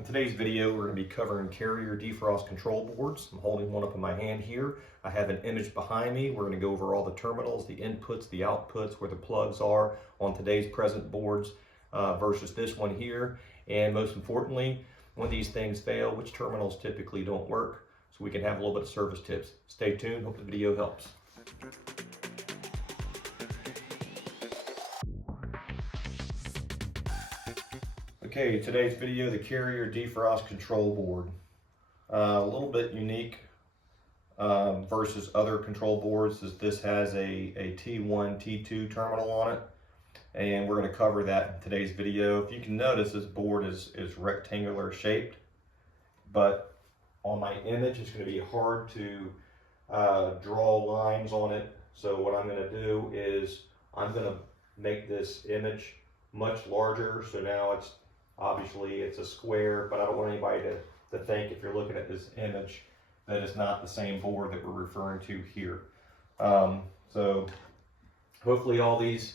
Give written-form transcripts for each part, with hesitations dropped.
In today's video, we're going to be covering Carrier Defrost control boards. I'm holding one up in my hand here. I have an image behind me. We're going to go over all the terminals, the inputs, the outputs, where the plugs are on today's present boards versus this one here. And most importantly, when these things fail, which terminals typically don't work, so we can have a little bit of service tips. Stay tuned. Hope the video helps. Okay, today's video, the Carrier Defrost control board. A little bit unique versus other control boards, is this has a T1, T2 terminal on it, and we're going to cover that in today's video. If you can notice, this board is rectangular shaped, but on my image it's going to be hard to draw lines on it. So what I'm going to do is I'm going to make this image much larger, so now it's obviously it's a square, but I don't want anybody to think, if you're looking at this image, that it's not the same board that we're referring to here. So hopefully all these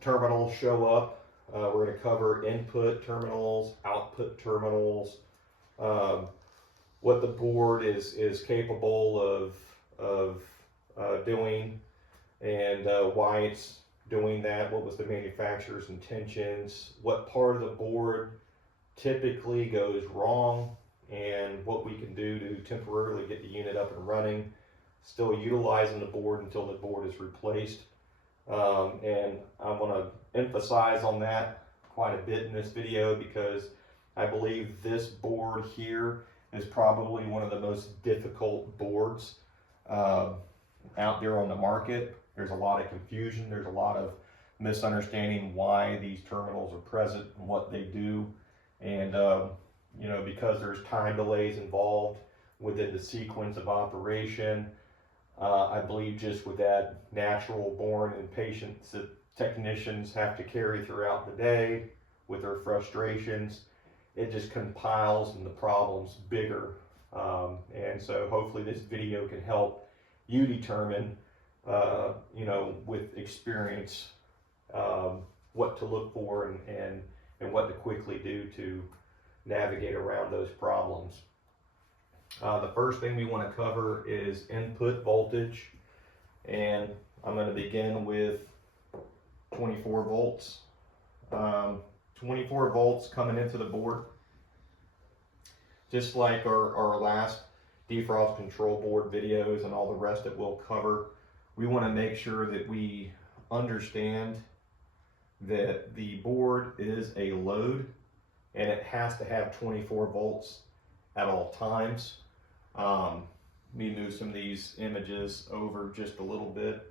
terminals show up. We're going to cover input terminals, output terminals, what the board is capable of doing, and why it's doing that, what was the manufacturer's intentions, what part of the board typically goes wrong, and what we can do to temporarily get the unit up and running, still utilizing the board until the board is replaced. And I want to emphasize on that quite a bit in this video, because I believe this board here is probably one of the most difficult boards out there on the market. There's a lot of confusion, there's a lot of misunderstanding why these terminals are present and what they do. And you know, because there's time delays involved within the sequence of operation, I believe just with that natural born impatience that technicians have to carry throughout the day with their frustrations, it just compiles and the problem's bigger. And so hopefully this video can help you determine you know, with experience, what to look for and what to quickly do to navigate around those problems. The first thing we want to cover is input voltage, and I'm going to begin with 24 volts. 24 volts coming into the board. Just like our last defrost control board videos and all the rest that we'll cover, we want to make sure that we understand that the board is a load and it has to have 24 volts at all times. Let me move some of these images over just a little bit.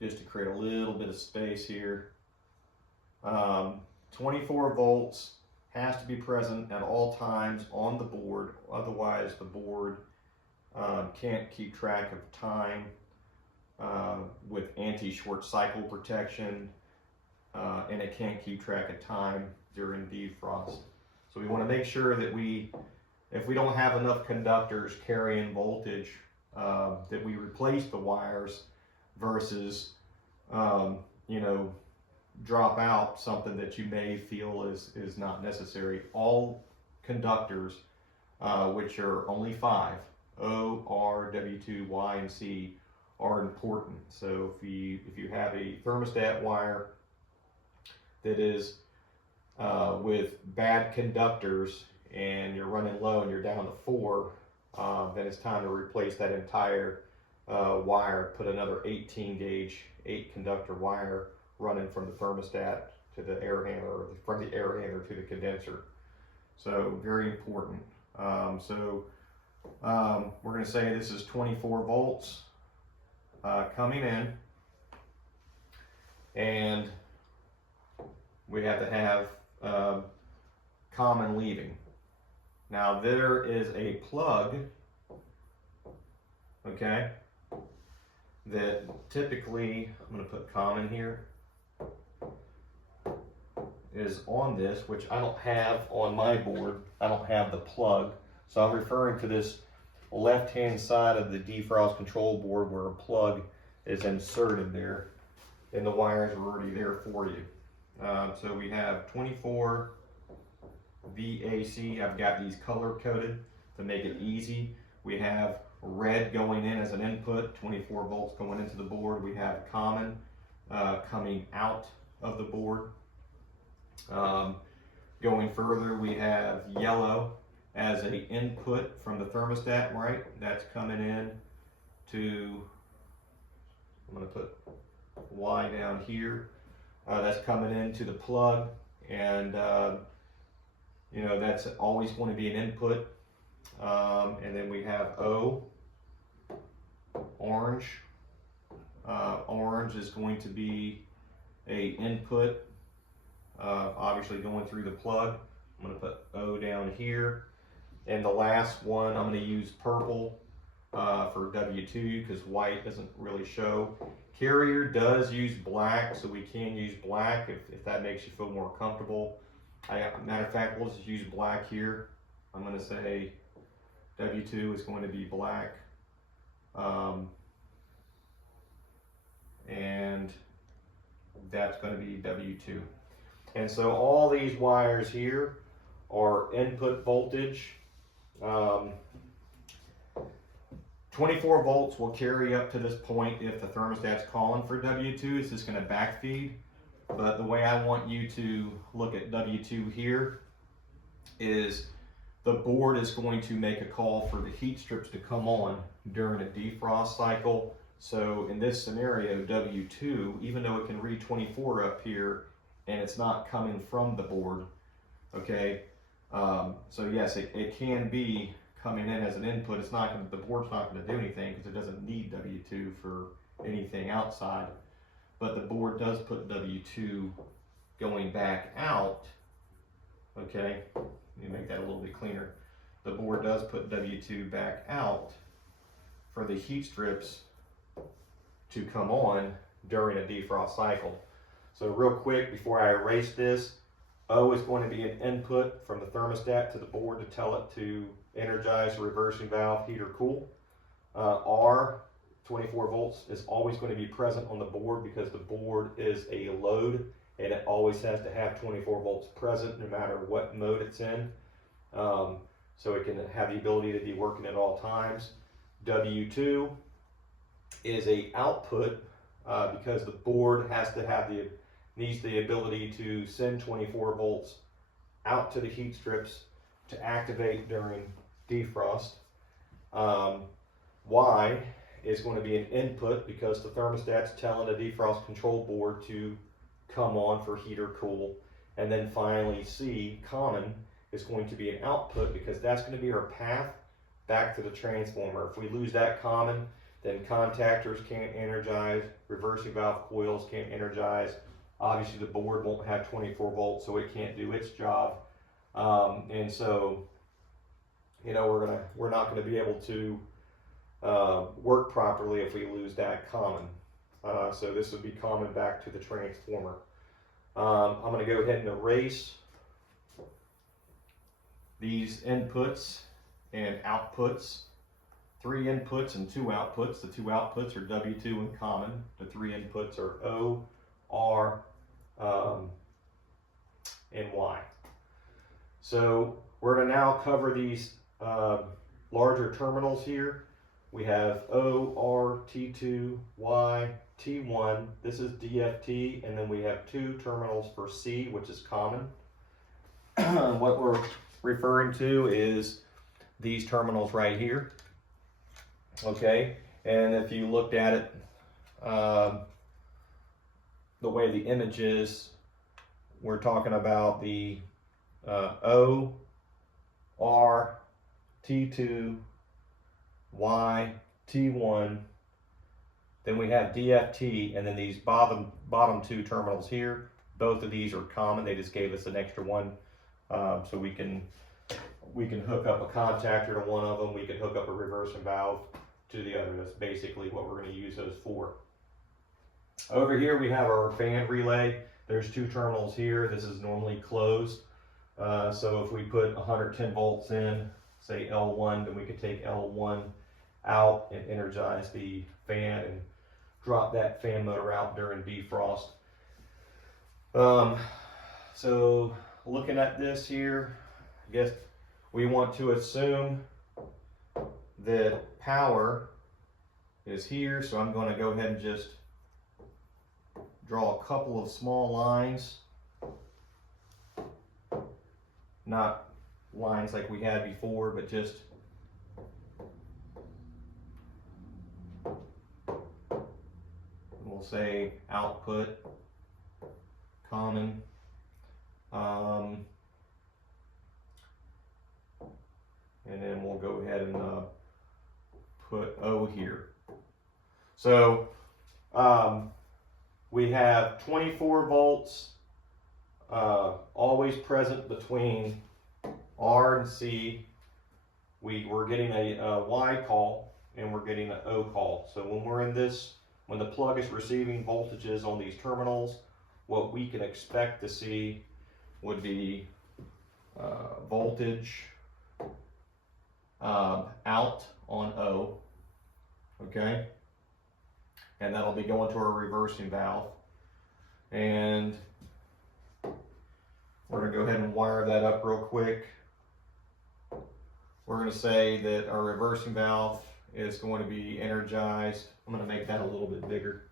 Just to create a little bit of space here. 24 volts has to be present at all times on the board, otherwise the board can't keep track of time with anti-short cycle protection, and it can't keep track of time during defrost. So we want to make sure that if we don't have enough conductors carrying voltage, that we replace the wires versus you know, drop out something that you may feel is not necessary. All conductors, which are only 5, O, R, W2, Y, and C, are important. So if you have a thermostat wire that is with bad conductors and you're running low and you're down to 4, then it's time to replace that entire wire. Put another 18 gauge 8 conductor wire running from the thermostat to the air handler, or from the air handler to the condenser. So very important. We're going to say this is 24 volts coming in, and we have to have common leaving. Now there is a plug, okay, that typically, I'm going to put common here, is on this, which I don't have on my board. I don't have the plug, so I'm referring to this left hand side of the defrost control board where a plug is inserted there, and the wires are already there for you. So we have 24 VAC. I've got these color coded to make it easy. We have red going in as an input, 24 volts going into the board. We have common coming out of the board. Going further, we have yellow as an input from the thermostat, right? That's coming in to, I'm going to put Y down here. That's coming into the plug, and you know, that's always going to be an input. And then we have O, orange. Orange is going to be a input, obviously going through the plug. I'm going to put O down here. And the last one, I'm going to use purple for W2 because white doesn't really show. Carrier does use black, so we can use black if that makes you feel more comfortable. Matter of fact, we'll just use black here. I'm going to say W2 is going to be black. And that's going to be W2. And so all these wires here are input voltage. 24 volts will carry up to this point if the thermostat's calling for W2. It's just going to backfeed. But the way I want you to look at W2 here is the board is going to make a call for the heat strips to come on during a defrost cycle. So in this scenario, W2, even though it can read 24 up here and it's not coming from the board, okay? So yes, it can be coming in as an input. It's not gonna, the board's not going to do anything because it doesn't need W2 for anything outside. But the board does put W2 going back out, okay? Let me make that a little bit cleaner. The board does put W2 back out for the heat strips to come on during a defrost cycle. So real quick, before I erase this, O is going to be an input from the thermostat to the board to tell it to energize the reversing valve, heat or cool. R, 24 volts, is always going to be present on the board because the board is a load and it always has to have 24 volts present no matter what mode it's in. So it can have the ability to be working at all times. W2 is a output because the board has to have needs the ability to send 24 volts out to the heat strips to activate during defrost. Y is going to be an input because the thermostat's telling the defrost control board to come on for heat or cool. And then finally C, common, is going to be an output because that's going to be our path back to the transformer. If we lose that common, then contactors can't energize, reversing valve coils can't energize. Obviously the board won't have 24 volts, so it can't do its job. And so, you know, we're not going to be able to work properly if we lose that common. So this would be common back to the transformer. I'm going to go ahead and erase these inputs and outputs. 3 inputs and 2 outputs. The 2 outputs are W2 and common. The 3 inputs are O, R, and Y. So we're going to now cover these larger terminals here. We have O, R, T2, Y, T1. This is DFT, and then we have 2 terminals for C, which is common. What we're referring to is these terminals right here. Okay, and if you looked at it the way the image is, we're talking about the O, R, T2, Y, T1, then we have DFT, and then these bottom 2 terminals here. Both of these are common. They just gave us an extra one, so we can hook up a contactor to one of them. We can hook up a reversing valve to the other. That's basically what we're going to use those for. Over here we have our fan relay. There's 2 terminals here. This is normally closed. So if we put 110 volts in, say L1, then we could take L1 out and energize the fan and drop that fan motor out during defrost. So looking at this here, I guess we want to assume that power is here, so I'm going to go ahead and just draw a couple of small lines, not lines like we had before, but just we'll say output, common, and then we'll go ahead and put O here. So we have 24 volts always present between R and C. We're getting a Y call and we're getting an O call. So when we're in this, when the plug is receiving voltages on these terminals, what we can expect to see would be voltage out on O, okay? And that'll be going to our reversing valve. And we're gonna go ahead and wire that up real quick. We're gonna say that our reversing valve is going to be energized. I'm gonna make that a little bit bigger.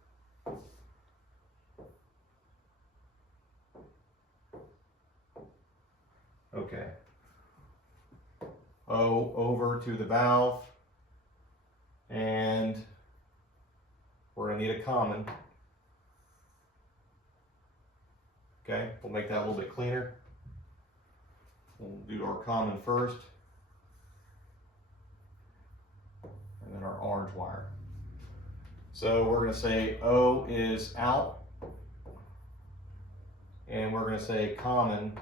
Okay. O over to the valve, and we're gonna need a common. Okay, we'll make that a little bit cleaner. We'll do our common first, and then our orange wire. So we're gonna say O is out, and we're gonna say common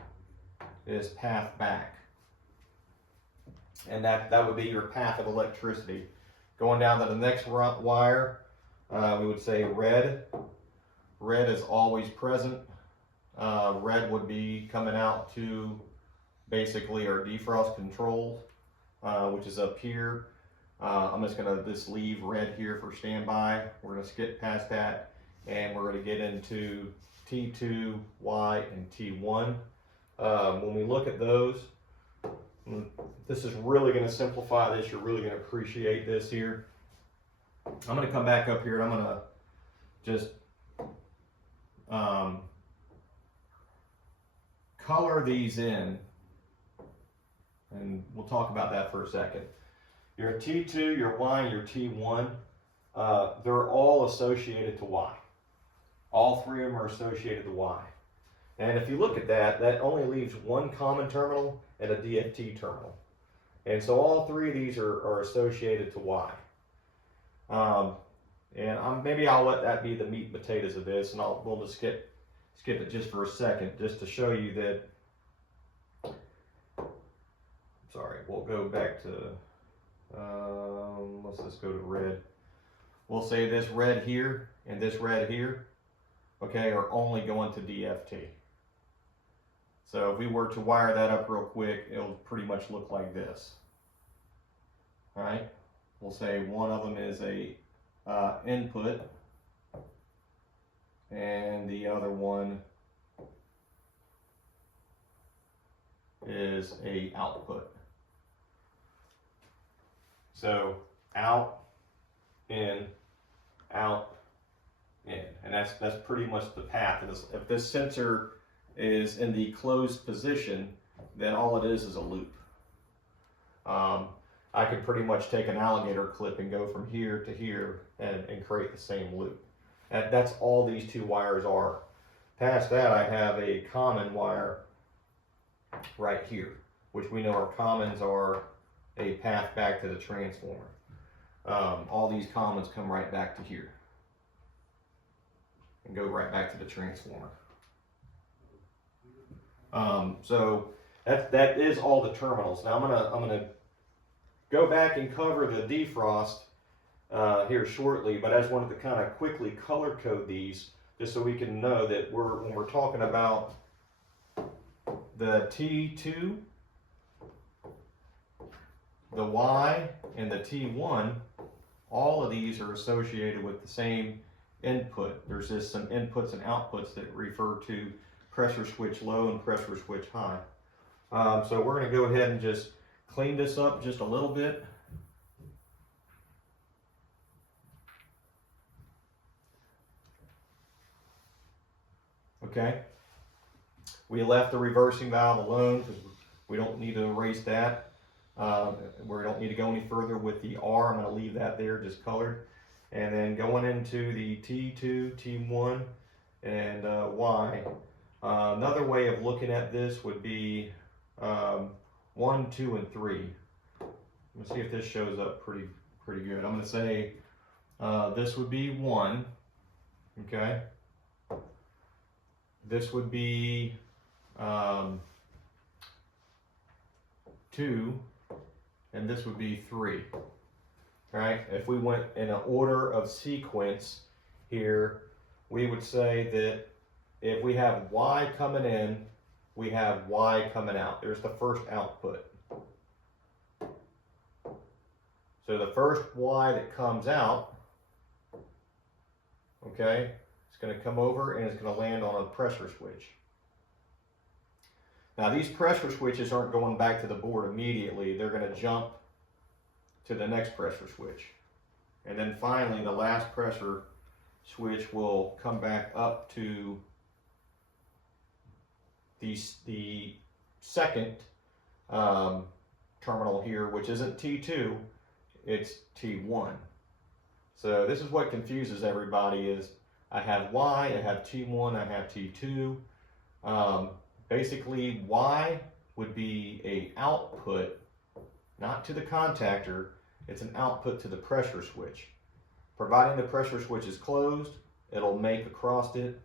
is path back. And that would be your path of electricity. Going down to the next wire, we would say red. Red is always present. Red would be coming out to basically our defrost control, which is up here. I'm just gonna leave red here for standby. We're gonna skip past that, and we're gonna get into T2, Y, and T1. When we look at those, this is really going to simplify this. You're really going to appreciate this here. I'm going to come back up here and I'm going to just color these in, and we'll talk about that for a second. Your T2, your Y, and your T1, they're all associated to Y. All three of them are associated to Y. And if you look at that, that only leaves one common terminal and a DFT terminal. And so all three of these are associated to Y. Maybe I'll let that be the meat and potatoes of this, and we'll just skip it just for a second, just to show you that. Sorry, we'll go back to, let's just go to red. We'll say this red here and this red here, okay, are only going to DFT. So if we were to wire that up real quick, it'll pretty much look like this. All right, we'll say one of them is a input, and the other one is a output. So out, in, out, in, and that's pretty much the path. If this sensor is in the closed position, then all it is a loop. I could pretty much take an alligator clip and go from here to here and create the same loop. And that's all these two wires are. Past that, I have a common wire right here, which we know our commons are a path back to the transformer. All these commons come right back to here and go right back to the transformer. So that is all the terminals. Now I'm gonna go back and cover the defrost here shortly, but I just wanted to kind of quickly color code these just so we can know that when we're talking about the T2, the Y, and the T1, all of these are associated with the same input. There's just some inputs and outputs that refer to pressure switch low and pressure switch high. So we're going to go ahead and just clean this up just a little bit. Okay. We left the reversing valve alone because we don't need to erase that. We don't need to go any further with the R. I'm going to leave that there just colored. And then going into the T2, T1, and Y. Another way of looking at this would be 1, 2, and 3. Let's see if this shows up pretty good. I'm going to say this would be 1. Okay. This would be 2, and this would be 3. Right? If we went in an order of sequence here, we would say that if we have Y coming in, we have Y coming out. There's the first output. So the first Y that comes out, okay, it's going to come over and it's going to land on a pressure switch. Now these pressure switches aren't going back to the board immediately. They're going to jump to the next pressure switch. And then finally the last pressure switch will come back up to the second terminal here, which isn't T2, it's T1. So this is what confuses everybody is I have Y, I have T1, I have T2. Basically Y would be a output, not to the contactor, it's an output to the pressure switch. Providing the pressure switch is closed, it'll make across it,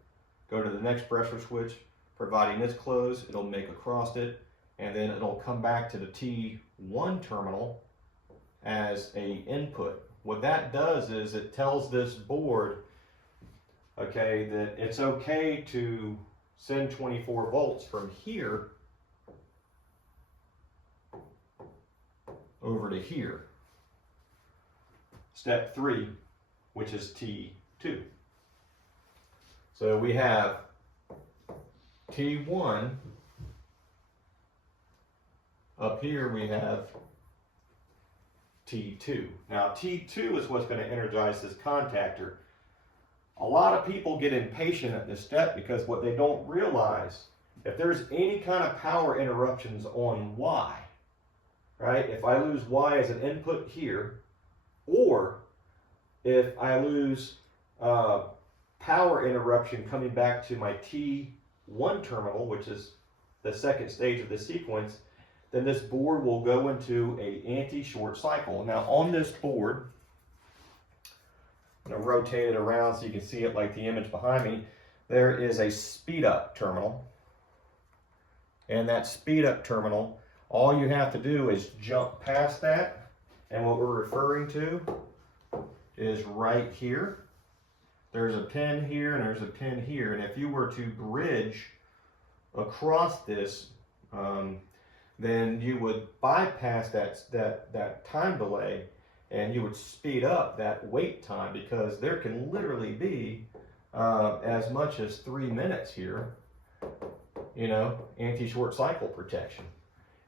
go to the next pressure switch. Providing it's closed, it'll make across it, and then it'll come back to the T1 terminal as a input. What that does is it tells this board, okay, that it's okay to send 24 volts from here over to here. Step 3, which is T2. So we have T1, up here we have T2. Now T2 is what's going to energize this contactor. A lot of people get impatient at this step because what they don't realize, if there's any kind of power interruptions on Y, right? If I lose Y as an input here, or if I lose power interruption coming back to my T1 terminal, which is the second stage of the sequence, then this board will go into a anti-short cycle. Now on this board, I'm going to rotate it around so you can see it like the image behind me. There is a speed up terminal. And that speed up terminal, all you have to do is jump past that. And what we're referring to is right here. There's a pin here and there's a pin here. And if you were to bridge across this, then you would bypass that time delay and you would speed up that wait time, because there can literally be as much as 3 minutes here, you know, anti-short cycle protection.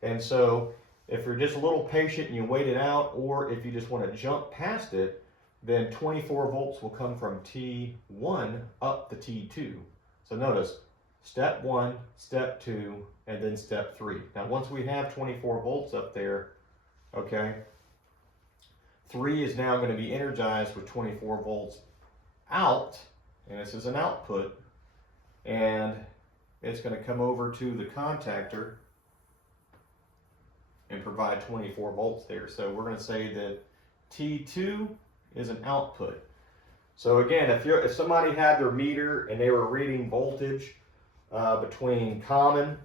And so if you're just a little patient and you wait it out, or if you just want to jump past it, then 24 volts will come from T1 up to T2. So notice, step 1, step 2, and then step 3. Now once we have 24 volts up there, okay, 3 is now going to be energized with 24 volts out, and this is an output, and it's going to come over to the contactor and provide 24 volts there. So we're going to say that T2 is an output. So again, if somebody had their meter and they were reading voltage between common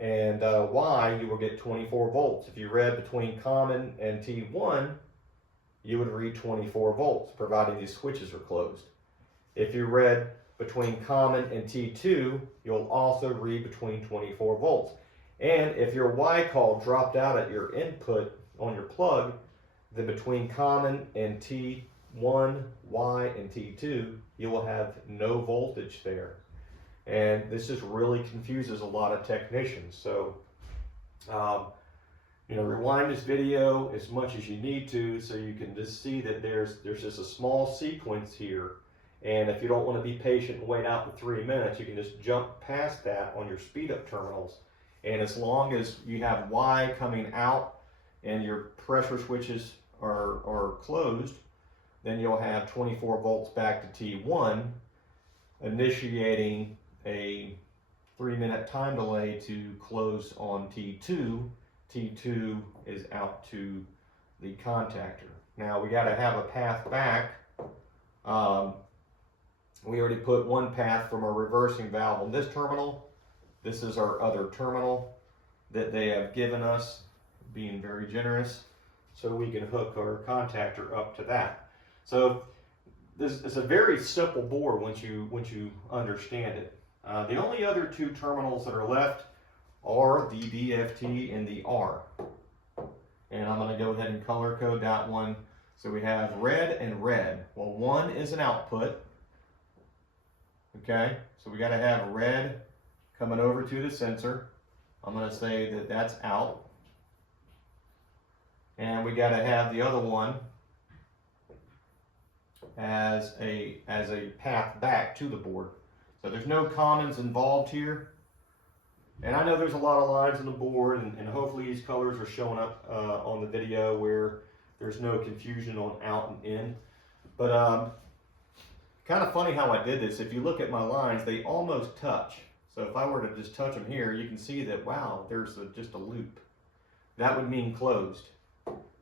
and Y, you will get 24 volts. If you read between common and T1, you would read 24 volts, providing these switches are closed. If you read between common and T2, you'll also read between 24 volts. And if your Y call dropped out at your input on your plug, then between common and T1, Y, and T2, you will have no voltage there. And this just really confuses a lot of technicians. So, rewind this video as much as you need to so you can just see that there's just a small sequence here. And if you don't want to be patient and wait out the 3 minutes, you can just jump past that on your speed up terminals. And as long as you have Y coming out and your pressure switches are closed, then you'll have 24 volts back to T1, initiating a 3-minute time delay to close on T2. T2 is out to the contactor. Now we got to have a path back. We already put one path from our reversing valve on this terminal. This is our other terminal that they have given us, being very generous, so we can hook our contactor up to that. So this is a very simple board once you understand it. The only other two terminals that are left are the DFT and the R. And I'm going to go ahead and color code that one. So we have red and red. Well, one is an output. Okay, so we got to have red coming over to the sensor. I'm going to say that that's out. And we got to have the other one as a path back to the board. So there's no commons involved here. And I know there's a lot of lines on the board, and hopefully these colors are showing up on the video where there's no confusion on out and in. But kind of funny how I did this. If you look at my lines, they almost touch. So if I were to just touch them here, you can see that, wow, there's just a loop. That would mean closed.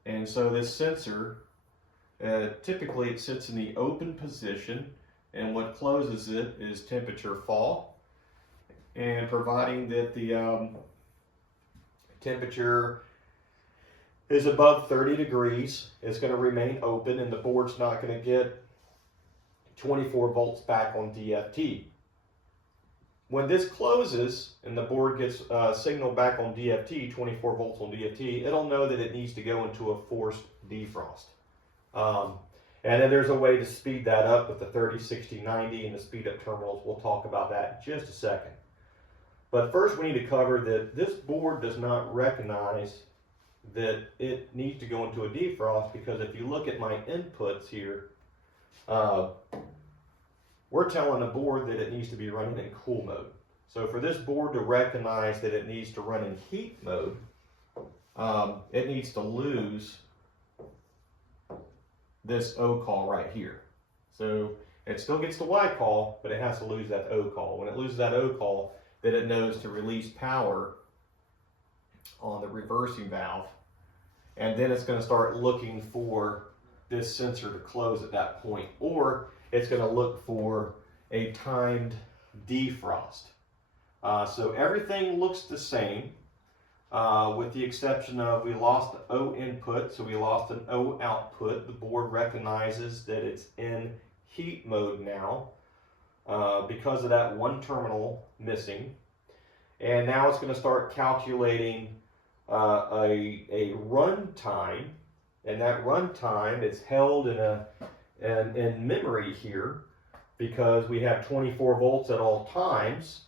And so this sensor, typically it sits in the open position, and what closes it is temperature fall. And providing that the temperature is above 30 degrees, it's going to remain open, and the board's not going to get 24 volts back on DFT. When this closes and the board gets signal back on DFT, 24 volts on DFT, it'll know that it needs to go into a forced defrost. And then there's a way to speed that up with the 30, 60, 90 and the speed up terminals. We'll talk about that in just a second. But first we need to cover that this board does not recognize that it needs to go into a defrost, because if you look at my inputs here, we're telling the board that it needs to be running in cool mode. So for this board to recognize that it needs to run in heat mode, it needs to lose this O call right here. So it still gets the Y call, but it has to lose that O call. When it loses that O call, then it knows to release power on the reversing valve. And then it's going to start looking for this sensor to close at that point. Or it's going to look for a timed defrost. So everything looks the same, with the exception of we lost the O input, so we lost an O output. The board recognizes that it's in heat mode now because of that one terminal missing. And now it's going to start calculating a run time, and that run time is held in memory here because we have 24 volts at all times.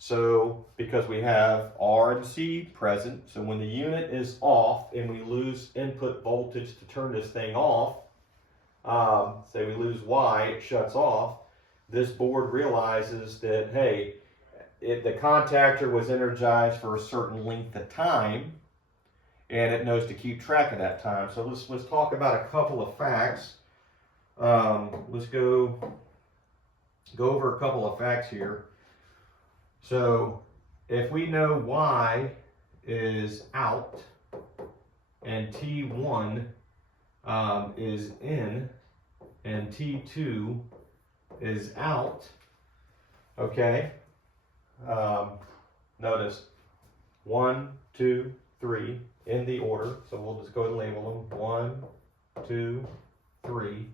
So because we have R and C present, so when the unit is off and we lose input voltage to turn this thing off, say we lose Y, it shuts off, this board realizes that, hey, the contactor was energized for a certain length of time, and it knows to keep track of that time. So let's talk about a couple of facts. Let's go over a couple of facts here. So if we know Y is out and T1 is in and T2 is out, okay, notice 1, 2, 3 in the order, so we'll just go ahead and label them 1, 2, 3.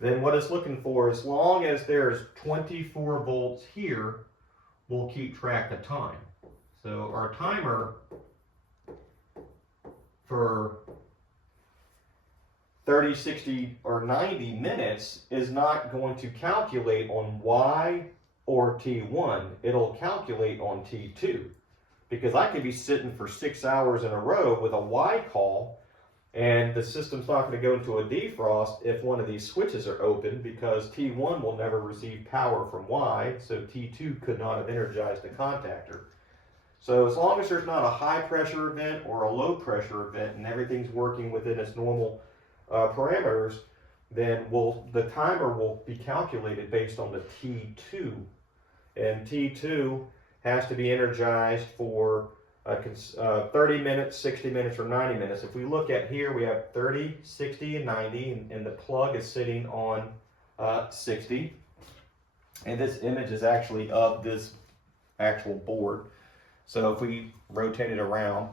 Then what it's looking for, as long as there's 24 volts here, we'll keep track of time. So our timer for 30, 60, or 90 minutes is not going to calculate on Y or T1, it'll calculate on T2. Because I could be sitting for 6 hours in a row with a Y call, and the system's not going to go into a defrost if one of these switches are open, because T1 will never receive power from Y, so T2 could not have energized the contactor. So as long as there's not a high pressure event or a low pressure event and everything's working within its normal parameters, then the timer will be calculated based on the T2. And T2 has to be energized for 30 minutes, 60 minutes, or 90 minutes. If we look at here, we have 30, 60, and 90, and the plug is sitting on 60. And this image is actually of this actual board. So if we rotate it around,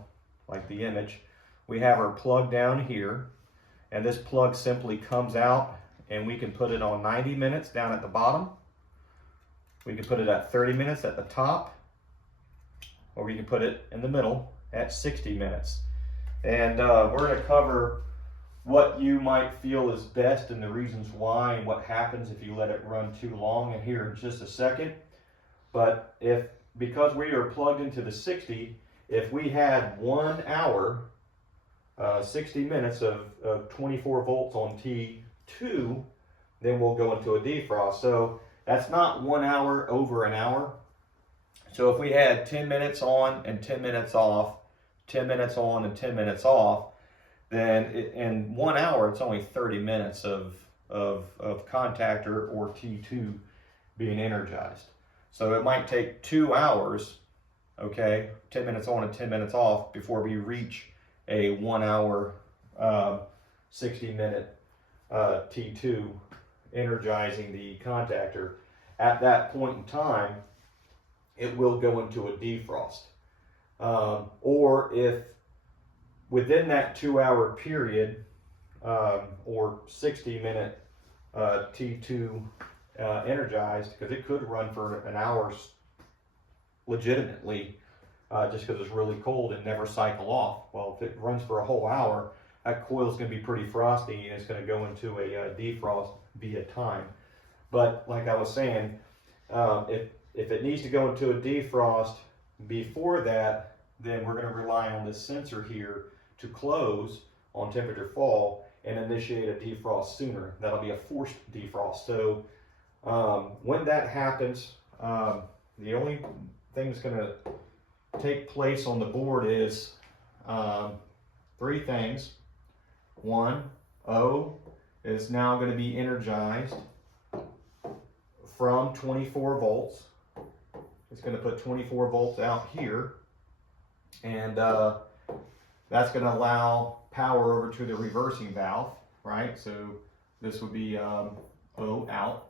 like the image, we have our plug down here, and this plug simply comes out, and we can put it on 90 minutes down at the bottom. We can put it at 30 minutes at the top, or we can put it in the middle at 60 minutes. And we're going to cover what you might feel is best and the reasons why and what happens if you let it run too long in here in just a second. But because we are plugged into the 60, if we had 1 hour, 60 minutes of 24 volts on T2, then we'll go into a defrost. So that's not 1 hour over an hour. So if we had 10 minutes on and 10 minutes off, 10 minutes on and 10 minutes off, then in 1 hour, it's only 30 minutes of contactor or T2 being energized. So it might take 2 hours, okay, 10 minutes on and 10 minutes off before we reach a 1 hour, 60 minute T2 energizing the contactor. At that point in time, it will go into a defrost. Or if within that 2 hour period, or 60 minute T2 energized, because it could run for an hour legitimately, just because it's really cold and never cycle off. Well, if it runs for a whole hour, that coil is going to be pretty frosty and it's going to go into a defrost via time. But like I was saying, if it needs to go into a defrost before that, then we're going to rely on this sensor here to close on temperature fall and initiate a defrost sooner. That'll be a forced defrost. So when that happens, the only thing that's going to take place on the board is 3 things. 1, O is now going to be energized from 24 volts. It's going to put 24 volts out here, and that's going to allow power over to the reversing valve, right? So this would be O out,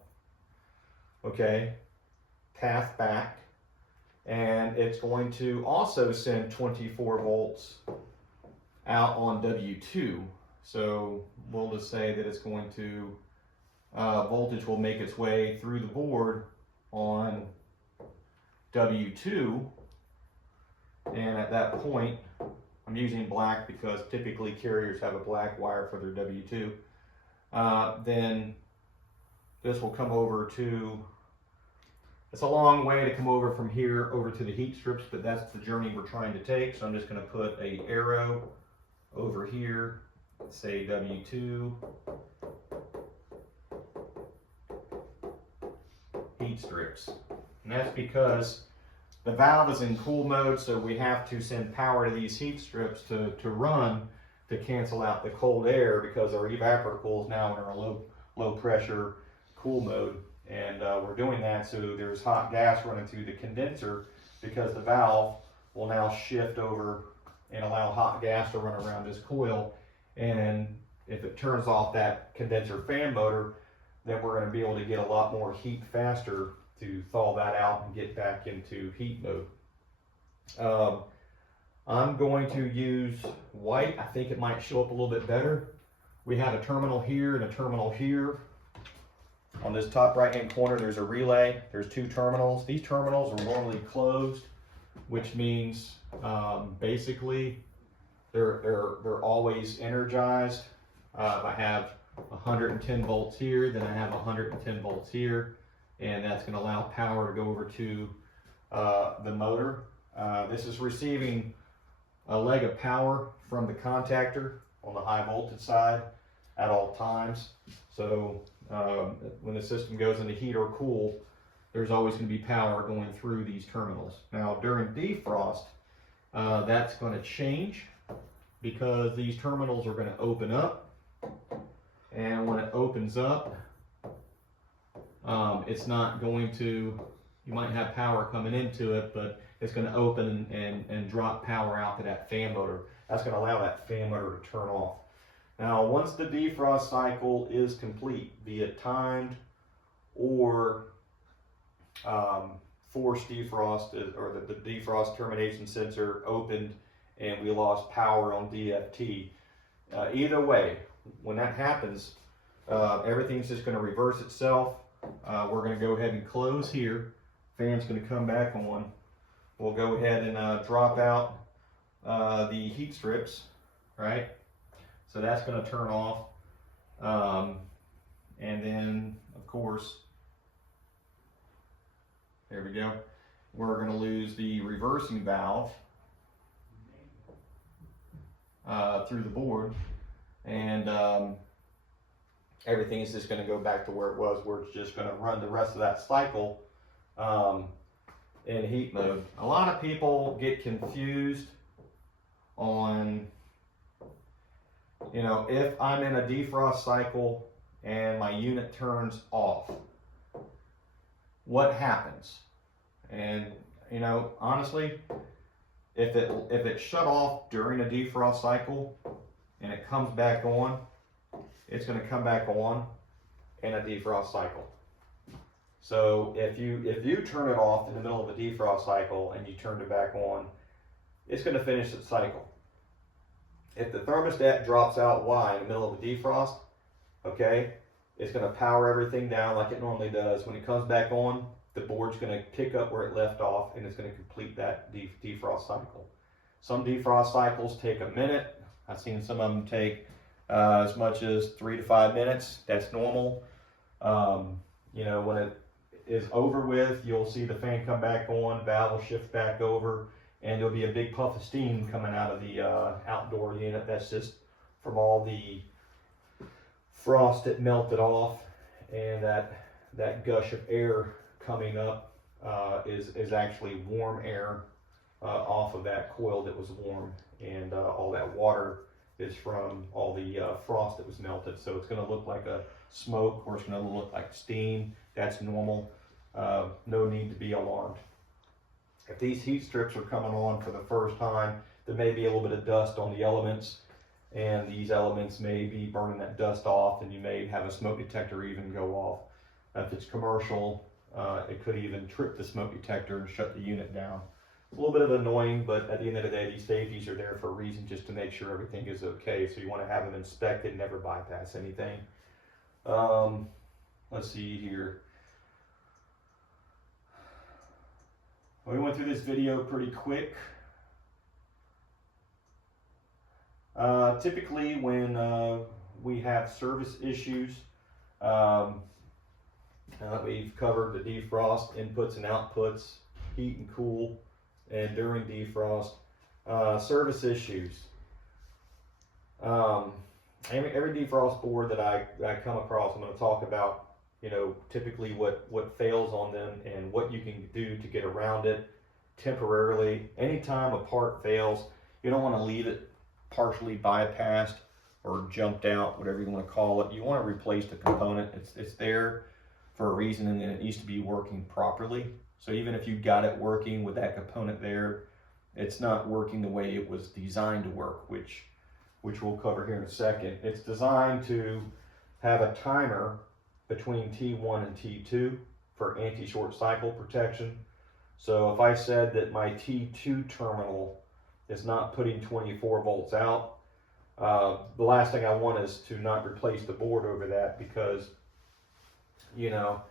okay, path back, and it's going to also send 24 volts out on W2. So we'll just say that it's going to, voltage will make its way through the board on W2, and at that point, I'm using black because typically carriers have a black wire for their W2, then this will come over to, it's a long way to come over from here over to the heat strips, but that's the journey we're trying to take. So I'm just going to put an arrow over here, say W2, heat strips. And that's because the valve is in cool mode, so we have to send power to these heat strips to run to cancel out the cold air, because our evaporator is now in our low pressure cool mode. And we're doing that so there's hot gas running through the condenser, because the valve will now shift over and allow hot gas to run around this coil. And if it turns off that condenser fan motor, then we're going to be able to get a lot more heat faster to thaw that out and get back into heat mode. I'm going to use white. I think it might show up a little bit better. We have a terminal here and a terminal here. On this top right hand corner, there's a relay. There's 2 terminals. These terminals are normally closed, which means basically they're always energized. I have 110 volts here, then I have 110 volts here, and that's going to allow power to go over to the motor. This is receiving a leg of power from the contactor on the high voltage side at all times. So when the system goes into heat or cool, there's always going to be power going through these terminals. Now during defrost, that's going to change because these terminals are going to open up, and when it opens up, it's not going to, you might have power coming into it, but it's going to open and drop power out to that fan motor. That's going to allow that fan motor to turn off. Now once the defrost cycle is complete, be it timed or forced defrost, or the defrost termination sensor opened and we lost power on DFT, either way, when that happens, everything's just going to reverse itself. We're going to go ahead and close here. Fan's going to come back on. We'll go ahead and drop out the heat strips, right? So that's going to turn off. And then, of course, there we go. We're going to lose the reversing valve through the board, and everything is just going to go back to where it was, where it's just going to run the rest of that cycle in heat mode. A lot of people get confused on, you know, if I'm in a defrost cycle and my unit turns off, what happens? And you know, honestly, if it shut off during a defrost cycle and it comes back on, it's going to come back on in a defrost cycle. So if you turn it off in the middle of a defrost cycle and you turn it back on, it's going to finish its cycle. If the thermostat drops out Y in the middle of a defrost, okay, it's going to power everything down like it normally does. When it comes back on, the board's going to pick up where it left off, and it's going to complete that defrost cycle. Some defrost cycles take a minute. I've seen some of them take as much as 3 to 5 minutes. That's normal. You know, when it is over with, you'll see the fan come back on, valve will shift back over, and there'll be a big puff of steam coming out of the outdoor unit. That's just from all the frost that melted off, and that gush of air coming up is actually warm air off of that coil that was warm, and all that water is from all the frost that was melted. So it's going to look like a smoke, or it's going to look like steam. That's normal. No need to be alarmed. If these heat strips are coming on for the first time, there may be a little bit of dust on the elements, and these elements may be burning that dust off, and you may have a smoke detector even go off. If it's commercial, it could even trip the smoke detector and shut the unit down. It's a little bit of annoying, but at the end of the day, these safeties are there for a reason, just to make sure everything is okay. So you want to have them inspected, never bypass anything. Let's see here. We went through this video pretty quick. Typically when we have service issues, we've covered the defrost inputs and outputs, heat and cool, and during defrost, service issues. Every defrost board that I come across, I'm going to talk about, you know, typically what fails on them and what you can do to get around it temporarily. Anytime a part fails, you don't want to leave it partially bypassed or jumped out, whatever you want to call it. You want to replace the component. It's there for a reason, and it needs to be working properly. So even if you got it working with that component there, it's not working the way it was designed to work, which we'll cover here in a second. It's designed to have a timer between T1 and T2 for anti-short cycle protection. So if I said that my T2 terminal is not putting 24 volts out, the last thing I want is to not replace the board over that, because, you know,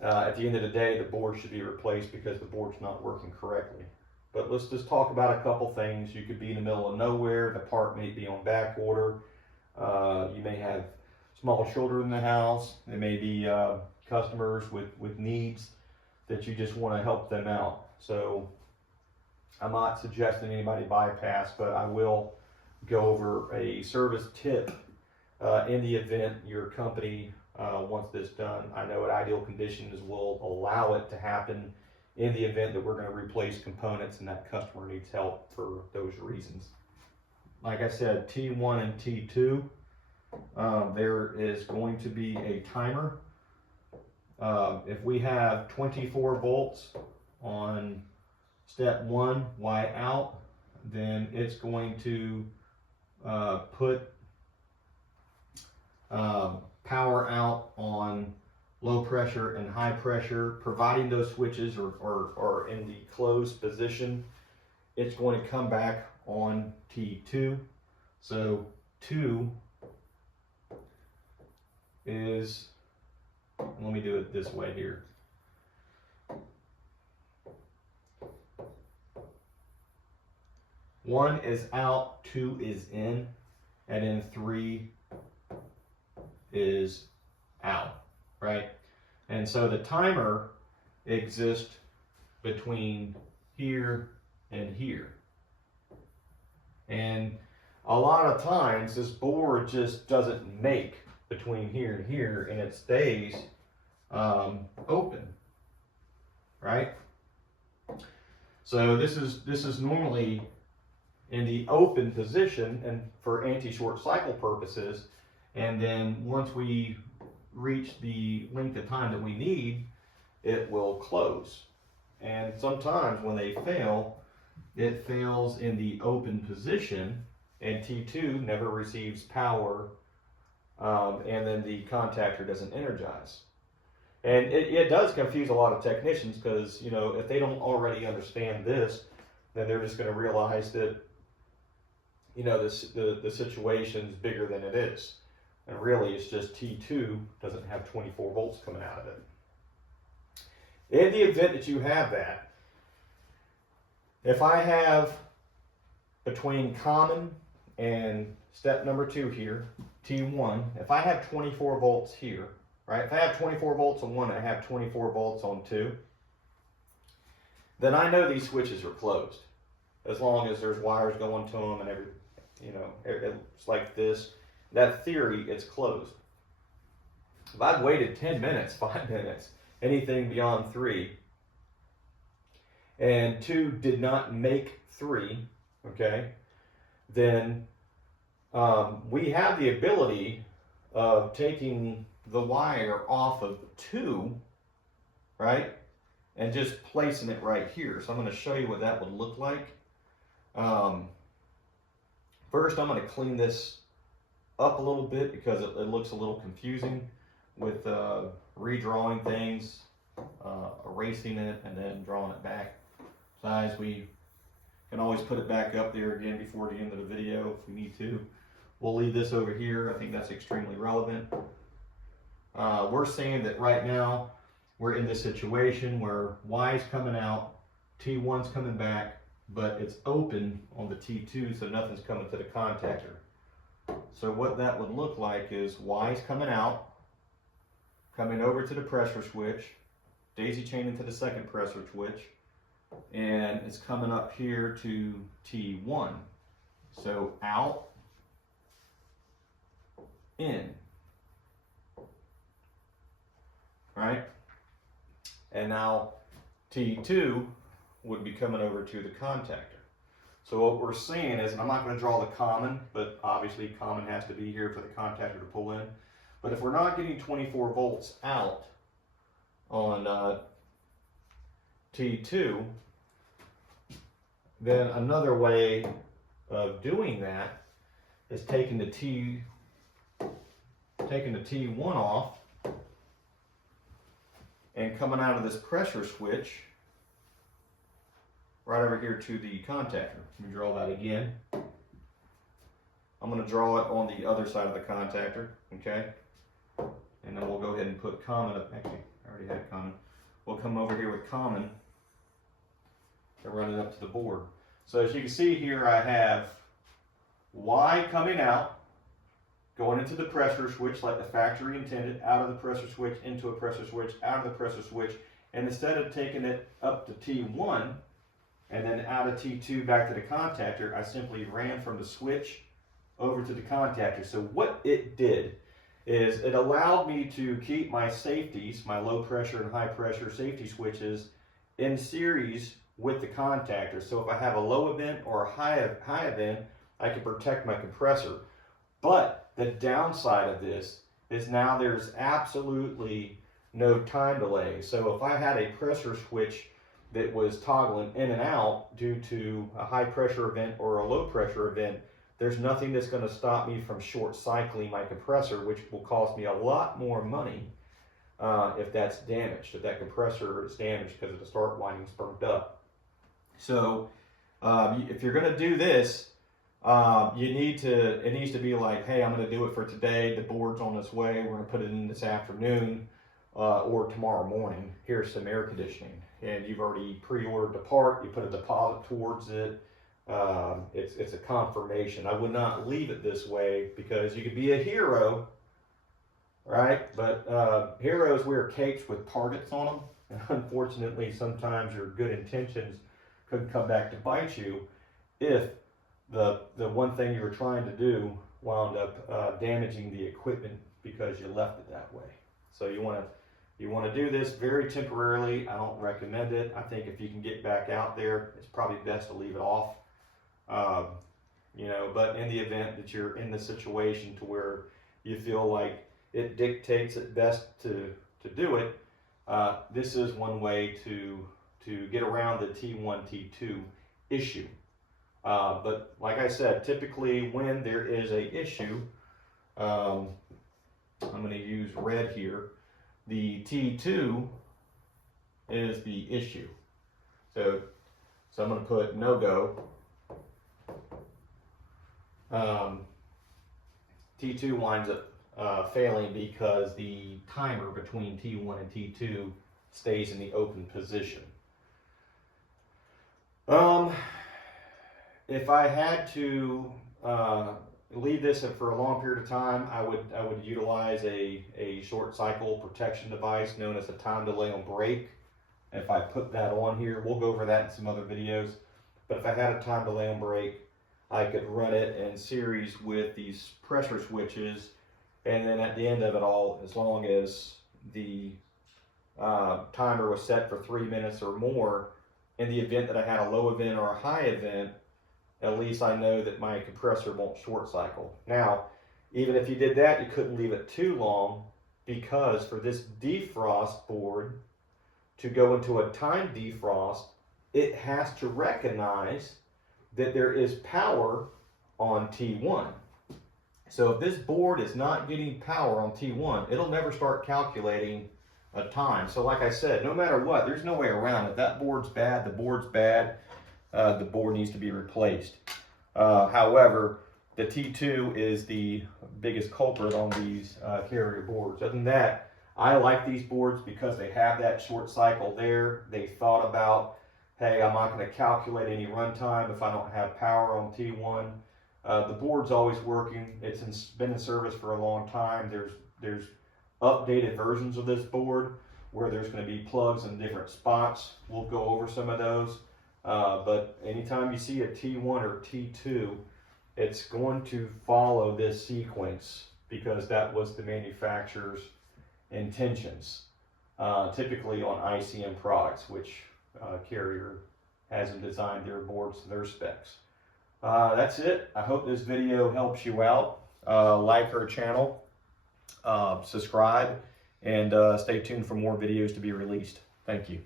at the end of the day, the board should be replaced because the board's not working correctly. But let's just talk about a couple things. You could be in the middle of nowhere, the part may be on back order, you may have small children in the house, they may be customers with needs that you just want to help them out. So I'm not suggesting anybody bypass, but I will go over a service tip in the event your company wants this done. I know at ideal conditions will allow it to happen in the event that we're going to replace components and that customer needs help for those reasons. Like I said, T1 and T2, there is going to be a timer. If we have 24 volts on step 1, Y out, then it's going to put power out on low pressure and high pressure, providing those switches are in the closed position. It's going to come back on T2. So 2 is, let me do it this way here. One is out, 2 is in, and then 3 is out, right? And so the timer exists between here and here. And a lot of times this board just doesn't make between here and here, and it stays open, right? So this is normally in the open position and for anti-short cycle purposes, and then once we reach the length of time that we need, it will close. And sometimes when they fail, it fails in the open position, and T2 never receives power, and then the contactor doesn't energize. And it does confuse a lot of technicians, because you know, if they don't already understand this, then they're just going to realize that, you know, the situation's bigger than it is. And really it's just T2 doesn't have 24 volts coming out of it. In the event that you have that, if I have between common and step number 2 here, T1, if I have 24 volts here, right? If I have 24 volts on 1 and I have 24 volts on 2, then I know these switches are closed. As long as there's wires going to them and it's like this, that theory, it's closed. If I've waited 10 minutes, 5 minutes, anything beyond 3, and 2 did not make 3, okay, then we have the ability of taking the wire off of 2, right, and just placing it right here. So I'm going to show you what that would look like. First, I'm going to clean this up a little bit because it looks a little confusing with redrawing things, erasing it, and then drawing it back. Besides, we can always put it back up there again before the end of the video if we need to. We'll leave this over here. I think that's extremely relevant. We're saying that right now we're in this situation where Y is coming out, T1's coming back, but it's open on the T2, so nothing's coming to the contactor. So what that would look like is Y is coming out, coming over to the pressure switch, daisy chaining to the second pressure switch, and it's coming up here to T1. So out, in, right? And now T2 would be coming over to the contactor. So what we're seeing is, and I'm not going to draw the common, but obviously common has to be here for the contactor to pull in. But if we're not getting 24 volts out on T2, then another way of doing that is taking the T1 off and coming out of this pressure switch right over here to the contactor. Let me draw that again. I'm going to draw it on the other side of the contactor, okay? And then we'll go ahead and put common up. Actually, I already had common. We'll come over here with common and run it up to the board. So as you can see here, I have Y coming out, going into the pressure switch like the factory intended, out of the pressure switch, into a pressure switch, out of the pressure switch, and instead of taking it up to T1 and then out of T2 back to the contactor, I simply ran from the switch over to the contactor. So what it did is it allowed me to keep my safeties, my low pressure and high pressure safety switches, in series with the contactor. So if I have a low event or a high event, I can protect my compressor. But the downside of this is now there's absolutely no time delay. So if I had a pressure switch that was toggling in and out due to a high pressure event or a low pressure event, there's nothing that's going to stop me from short cycling my compressor, which will cost me a lot more money if that's damaged, if that compressor is damaged because of the start windings burnt up. So if you're going to do this, it needs to be like, hey, I'm going to do it for today. The board's on its way. We're going to put it in this afternoon or tomorrow morning. Here's some air conditioning. And you've already pre-ordered the part. You put a deposit towards it. It's a confirmation. I would not leave it this way because you could be a hero, right? But heroes wear capes with targets on them. And unfortunately, sometimes your good intentions could come back to bite you if the one thing you were trying to do wound up damaging the equipment because you left it that way. So you want to do this very temporarily. I don't recommend it. I think if you can get back out there, it's probably best to leave it off. But in the event that you're in the situation to where you feel like it dictates it best to do it, this is one way to get around the T1, T2 issue. But like I said, typically when there is a issue, I'm going to use red here. The T2 is the issue. So I'm going to put no-go. T2 winds up failing because the timer between T1 and T2 stays in the open position. If I had to leave this for a long period of time, I would utilize a short cycle protection device known as a time delay on break. If I put that on here, we'll go over that in some other videos. But if I had a time delay on break, I could run it in series with these pressure switches, and then at the end of it all, as long as the timer was set for 3 minutes or more, in the event that I had a low event or a high event, at least I know that my compressor won't short cycle. Now, even if you did that, you couldn't leave it too long, because for this defrost board to go into a time defrost, it has to recognize that there is power on T1. So if this board is not getting power on T1, it'll never start calculating a time. So like I said, no matter what, there's no way around it. That board's bad, the board's bad, the board needs to be replaced. However, the T2 is the biggest culprit on these Carrier boards. Other than that, I like these boards because they have that short cycle there. They thought about, hey, I'm not going to calculate any runtime if I don't have power on T1. The board's always working. It's been in service for a long time. There's updated versions of this board where there's going to be plugs in different spots. We'll go over some of those. But anytime you see a T1 or T2, it's going to follow this sequence because that was the manufacturer's intentions. Typically on ICM products, which Carrier hasn't designed their boards to their specs. That's it. I hope this video helps you out. Like our channel, subscribe, and stay tuned for more videos to be released. Thank you.